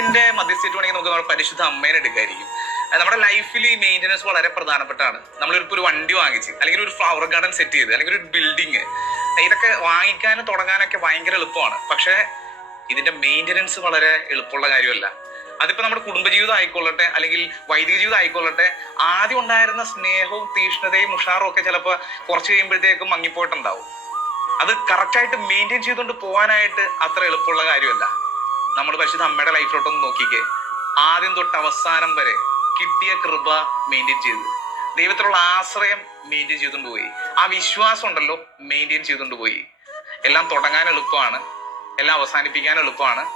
ന്റെ മധ്യസ്ഥിട്ട് വേണമെങ്കിൽ നമുക്ക് നമ്മുടെ പരിശുദ്ധ അമ്മേനെ എടുക്കായിരിക്കും. നമ്മുടെ ലൈഫിൽ ഈ മെയിന്റനൻസ് വളരെ പ്രധാനപ്പെട്ടാണ്. നമ്മളിപ്പോൾ ഒരു വണ്ടി വാങ്ങിച്ച് അല്ലെങ്കിൽ ഒരു ഫ്ലവർ ഗാർഡൻ സെറ്റ് ചെയ്ത് അല്ലെങ്കിൽ ഒരു ബിൽഡിങ് ഇതൊക്കെ വാങ്ങിക്കാനും തുടങ്ങാനൊക്കെ ഭയങ്കര എളുപ്പമാണ്. പക്ഷേ ഇതിന്റെ മെയിന്റനൻസ് വളരെ എളുപ്പമുള്ള കാര്യമല്ല. അതിപ്പോൾ നമ്മുടെ കുടുംബജീവിതം ആയിക്കൊള്ളട്ടെ അല്ലെങ്കിൽ വൈദിക ജീവിതം ആയിക്കൊള്ളട്ടെ ആദ്യം ഉണ്ടായിരുന്ന സ്നേഹവും തീഷ്ണതയും ഉഷാറും ഒക്കെ ചിലപ്പോൾ കുറച്ച് കഴിയുമ്പോഴത്തേക്കും മങ്ങിപ്പോയിട്ടുണ്ടാവും. അത് കറക്റ്റായിട്ട് മെയിന്റെയിൻ ചെയ്തുകൊണ്ട് പോകാനായിട്ട് അത്ര എളുപ്പമുള്ള കാര്യമല്ല. നമ്മൾ പരിശുദ്ധ അമ്മയുടെ ലൈഫിലോട്ടൊന്ന് നോക്കിക്കേ. ആദ്യം തൊട്ട് അവസാനം വരെ കിട്ടിയ കൃപ മെയിന്റെയിൻ ചെയ്ത്. ദൈവത്തിലുള്ള ആശ്രയം മെയിന്റെയിൻ ചെയ്തുകൊണ്ട് പോയി. ആ വിശ്വാസം ഉണ്ടല്ലോ മെയിന്റെയിൻ ചെയ്തുകൊണ്ട് പോയി. എല്ലാം തുടങ്ങാൻ എളുപ്പമാണ്. എല്ലാം അവസാനിപ്പിക്കാൻ എളുപ്പമാണ്.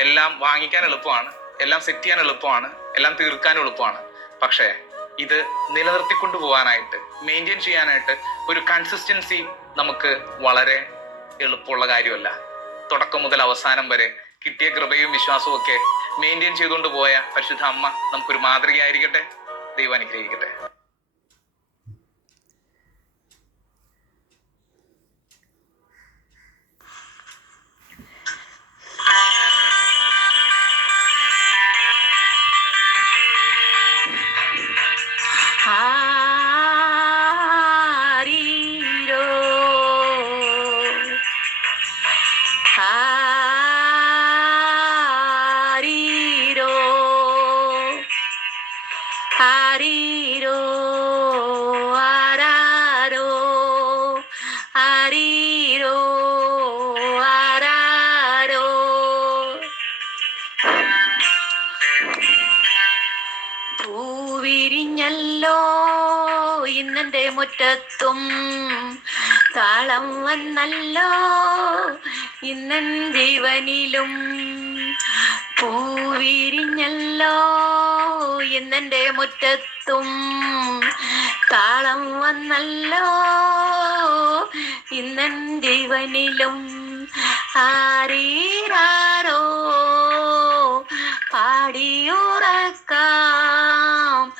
എല്ലാം വാങ്ങിക്കാൻ എളുപ്പമാണ്. എല്ലാം സെറ്റ് ചെയ്യാൻ എളുപ്പമാണ്. എല്ലാം തീർക്കാൻ എളുപ്പമാണ്. പക്ഷേ ഇത് നിലനിർത്തിക്കൊണ്ട് പോകാനായിട്ട് മെയിന്റെയിൻ ചെയ്യാനായിട്ട് ഒരു കൺസിസ്റ്റൻസി നമുക്ക് വളരെ എളുപ്പമുള്ള കാര്യമല്ല. തുടക്കം മുതൽ അവസാനം വരെ കിട്ടിയ കൃപയും വിശ്വാസവും ഒക്കെ മെയിന്റെയിൻ ചെയ്തുകൊണ്ട് പോയ പരിശുദ്ധ അമ്മ നമുക്കൊരു മാതൃകയായിരിക്കട്ടെ. ദൈവം അനുഗ്രഹിക്കട്ടെ. മുറ്റത്തും താളം വന്നല്ലോ. ഇന്നൻ ജീവനിലും പൂവിരിഞ്ഞല്ലോ. ഇന്നെന്റെ മുറ്റത്തും താളം വന്നല്ലോ. ഇന്നൻ ജീവനിലും ആരീരാരോ പാടിയുറക്കാം.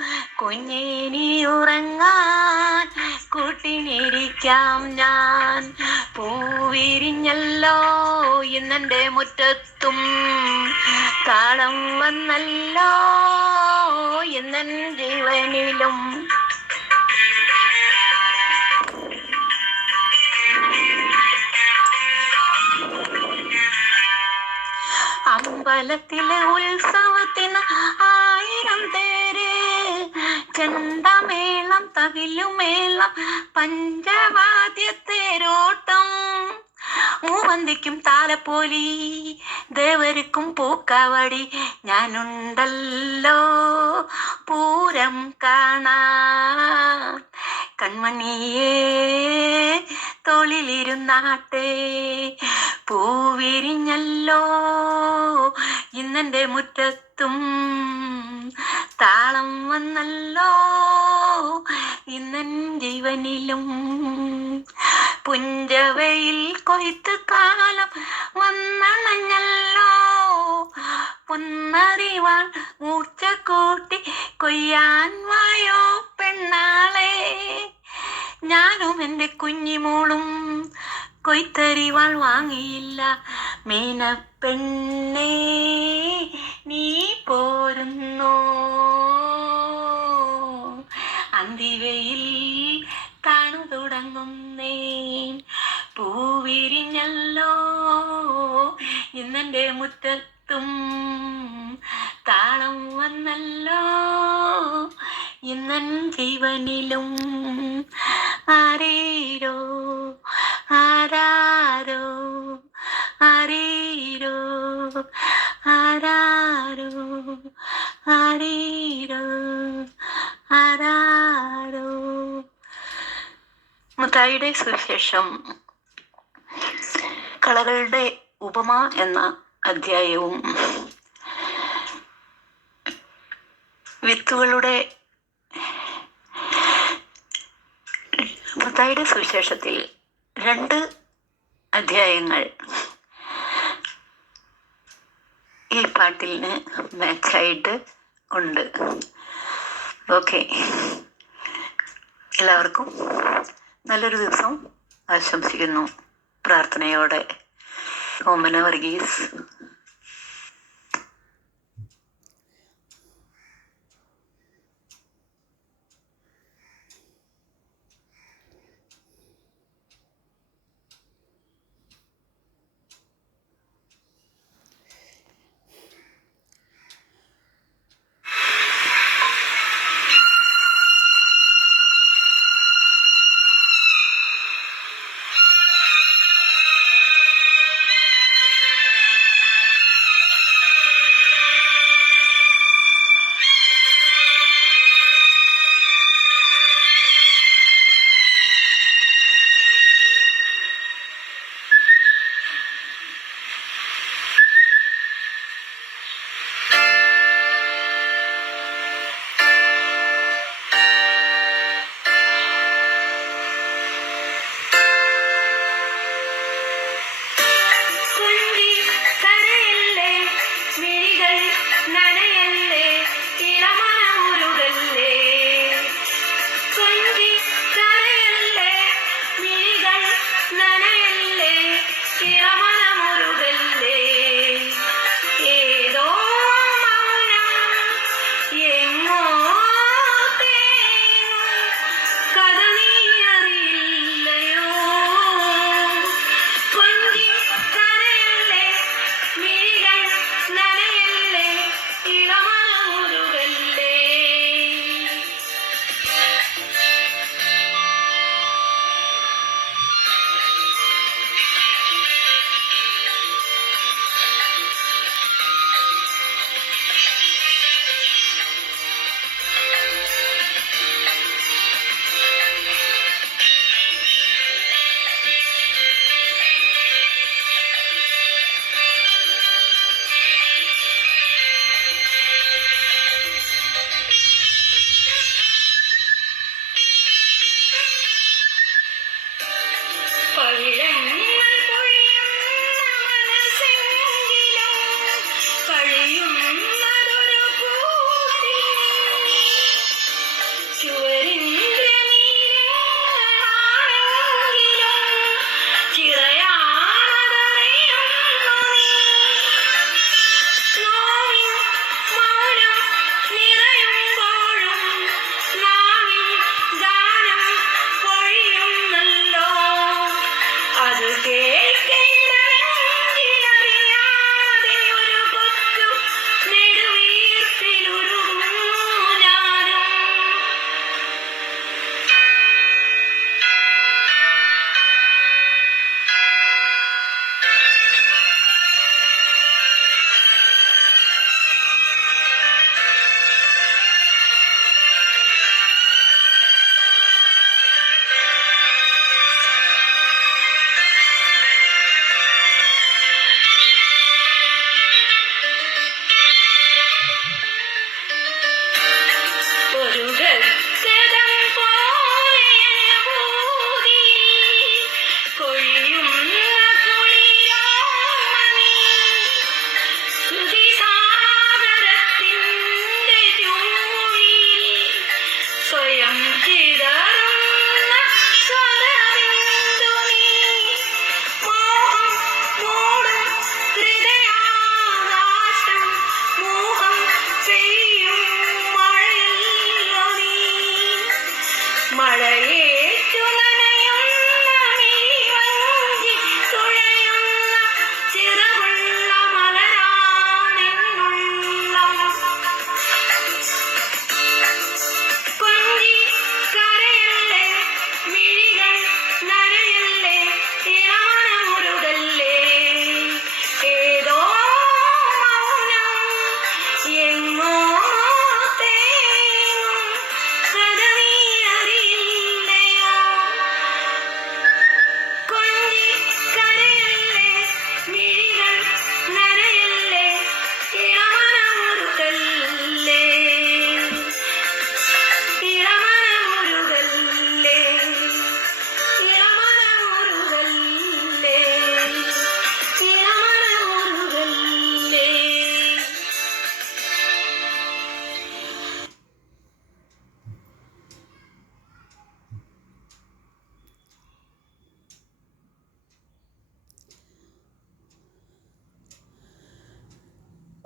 കുഞ്ഞിനി ഉറങ്ങാൻ കൂട്ടിനിരിക്കാം ഞാൻ. പൂവിരിഞ്ഞല്ലോ ഇന്നെന്റെ മുറ്റത്തും. താളം വന്നല്ലോ ഇന്നൻ ജീവനിലും. അമ്പലത്തിലെ ഉത്സവത്തിന് ആയിരം പേര് ചെണ്ടമേളം തകിലുമേളം പഞ്ചവാദ്യത്തേരോട്ടം മൂവന്തിക്കും താലപ്പോലി ദേവർക്കും പൂക്കവടി. ഞാനുണ്ടല്ലോ പൂരം കാണാൻ. കൺമണിയേ തൊളിലിരുന്നാട്ടെ പൂവിരിഞ്ഞല്ലോ ഇന്നെന്റെ മുറ്റത്തും. താളം വന്നല്ലോ. ഇന്നൻ ജീവനിലും പുഞ്ചവയിൽ കൊയ്ത്ത് കാലം വന്നണഞ്ഞല്ലോ. പൊന്നറിവാൾ മൂർച്ച കൂട്ടി കൊയ്യാൻ വായോ പെണ്ണാളെ. ഞാനും എന്റെ കുഞ്ഞിമോളും കൊയ്ത്തറിവാൾ വാങ്ങിയില്ല മീനപ്പെണ്ണേ. നീ പോരുന്നു. അന്തിവയിൽ തണു തുടങ്ങുന്നേ പൂവിരിഞ്ഞല്ലോ ഇന്നെന്റെ മുറ്റത്തും താളം വന്നല്ലോ. ഇന്നൻ ജീവനിലും ആരേരോ മുത്തായിയുടെ സുവിശേഷം. കളകളുടെ ഉപമ എന്ന അധ്യായവും. വിത്തുകളുടെ മത്തായിയുടെ സുവിശേഷത്തിൽ രണ്ട് അധ്യായങ്ങൾ. ഈ പാട്ടിന് മാച്ചായിട്ട് ഉണ്ട്. ഓക്കെ. എല്ലാവർക്കും നല്ലൊരു ദിവസം ആശംസിക്കുന്നു പ്രാർത്ഥനയോടെ. ഓമന വർഗീസ്.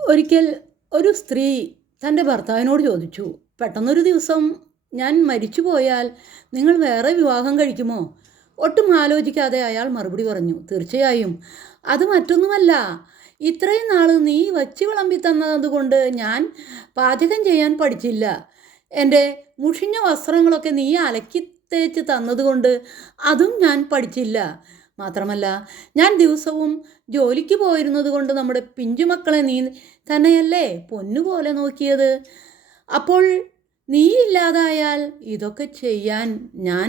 ഒരിക്കൽ ഒരു സ്ത്രീ തന്റെ ഭർത്താവിനോട് ചോദിച്ചു പെട്ടെന്നൊരു ദിവസം ഞാൻ മരിച്ചു പോയാൽ നിങ്ങൾ വേറെ വിവാഹം കഴിക്കുമോ? ഒട്ടും ആലോചിക്കാതെ അയാൾ മറുപടി പറഞ്ഞു തീർച്ചയായും. അത് മറ്റൊന്നുമല്ല. ഇത്രയും നാൾ നീ വച്ച് വിളമ്പി തന്നതുകൊണ്ട് ഞാൻ പാചകം ചെയ്യാൻ പഠിച്ചില്ല. എന്റെ മുഷിഞ്ഞ വസ്ത്രങ്ങളൊക്കെ നീ അലക്കി തേച്ച് തന്നതുകൊണ്ട് അതും ഞാൻ പഠിച്ചില്ല. മാത്രമല്ല ഞാൻ ദിവസവും ജോലിക്ക് പോയിരുന്നത് കൊണ്ട് നമ്മുടെ പിഞ്ചുമക്കളെ നീ തന്നെയല്ലേ പൊന്നുപോലെ നോക്കിയത്? അപ്പോൾ നീ ഇല്ലാതായാൽ ഇതൊക്കെ ചെയ്യാൻ ഞാൻ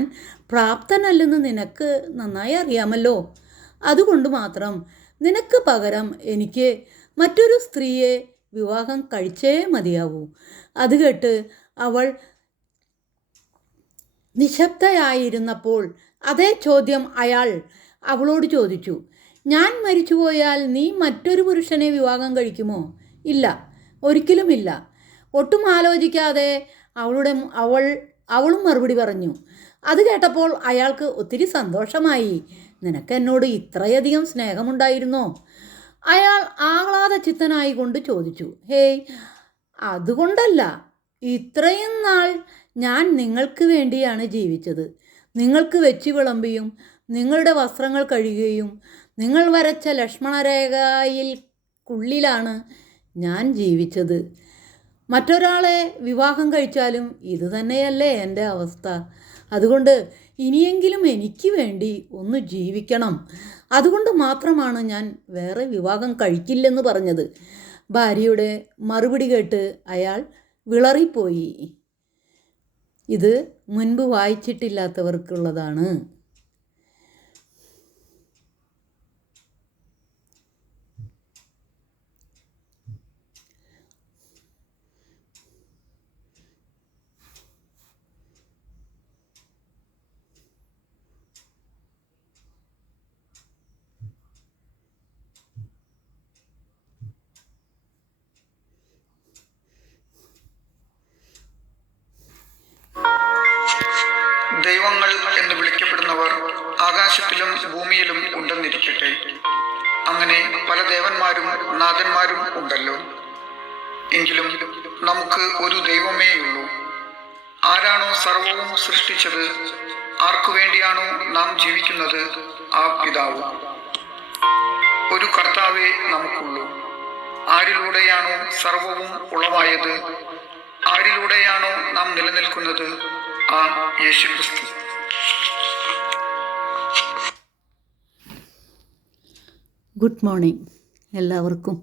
പ്രാപ്തനല്ലെന്ന് നിനക്ക് നന്നായി അറിയാമല്ലോ. അതുകൊണ്ട് മാത്രം നിനക്ക് പകരം എനിക്ക് മറ്റൊരു സ്ത്രീയെ വിവാഹം കഴിച്ചേ മതിയാവൂ. അത് കേട്ട് അവൾ നിശബ്ദയായിരുന്നപ്പോൾ അതേ ചോദ്യം അയാൾ അവളോട് ചോദിച്ചു. ഞാൻ മരിച്ചുപോയാൽ നീ മറ്റൊരു പുരുഷനെ വിവാഹം കഴിക്കുമോ? ഇല്ല. ഒരിക്കലുമില്ല ഒട്ടും ആലോചിക്കാതെ അവളുടെ അവൾ അവളും മറുപടി പറഞ്ഞു. അത് കേട്ടപ്പോൾ അയാൾക്ക് ഒത്തിരി സന്തോഷമായി. നിനക്ക് എന്നോട് ഇത്രയധികം സ്നേഹമുണ്ടായിരുന്നോ? അയാൾ ആഹ്ലാദ ചിത്തനായി കൊണ്ട് ചോദിച്ചു. ഹേയ് അതുകൊണ്ടല്ല. ഇത്രയും നാൾ ഞാൻ നിങ്ങൾക്ക് വേണ്ടിയാണ് ജീവിച്ചത്. നിങ്ങൾക്ക് വെച്ച് വിളമ്പിയും നിങ്ങളുടെ വസ്ത്രങ്ങൾ കഴുകുകയും നിങ്ങൾ വരച്ച ലക്ഷ്മണരേഖയിൽ ഉള്ളിലാണ് ഞാൻ ജീവിച്ചത്. മറ്റൊരാളെ വിവാഹം കഴിച്ചാലും ഇത് തന്നെയല്ലേ എന്റെ അവസ്ഥ. അതുകൊണ്ട് ഇനിയെങ്കിലും എനിക്ക് വേണ്ടി ഒന്ന് ജീവിക്കണം. അതുകൊണ്ട് മാത്രമാണ് ഞാൻ വേറെ വിവാഹം കഴിക്കില്ലെന്ന് പറഞ്ഞത്. ഭാര്യയുടെ മറുപടി കേട്ട് അയാൾ വിളറിപ്പോയി. ഇത് മുൻപ് വായിച്ചിട്ടില്ലാത്തവർക്കുള്ളതാണ്. ആകാശത്തിലും ഭൂമിയിലും ഉണ്ടെന്നിരിക്കട്ടെ. അങ്ങനെ പല ദേവന്മാരും നാഥന്മാരും ഉണ്ടല്ലോ. എങ്കിലും നമുക്ക് ഒരു ദൈവമേ ഉള്ളൂ ആരാണോ സർവവും സൃഷ്ടിച്ചത് ആർക്കു വേണ്ടിയാണോ നാം ജീവിക്കുന്നത് ആ പിതാവ്. ഒരു കർത്താവേ നമുക്കുള്ളൂ. ആരിലൂടെയാണോ സർവവും ഉളവായത് ആരിലൂടെയാണോ നാം നിലനിൽക്കുന്നത് ആ യേശുക്രിസ്തു. ഗുഡ് മോർണിംഗ് എല്ലാവർക്കും.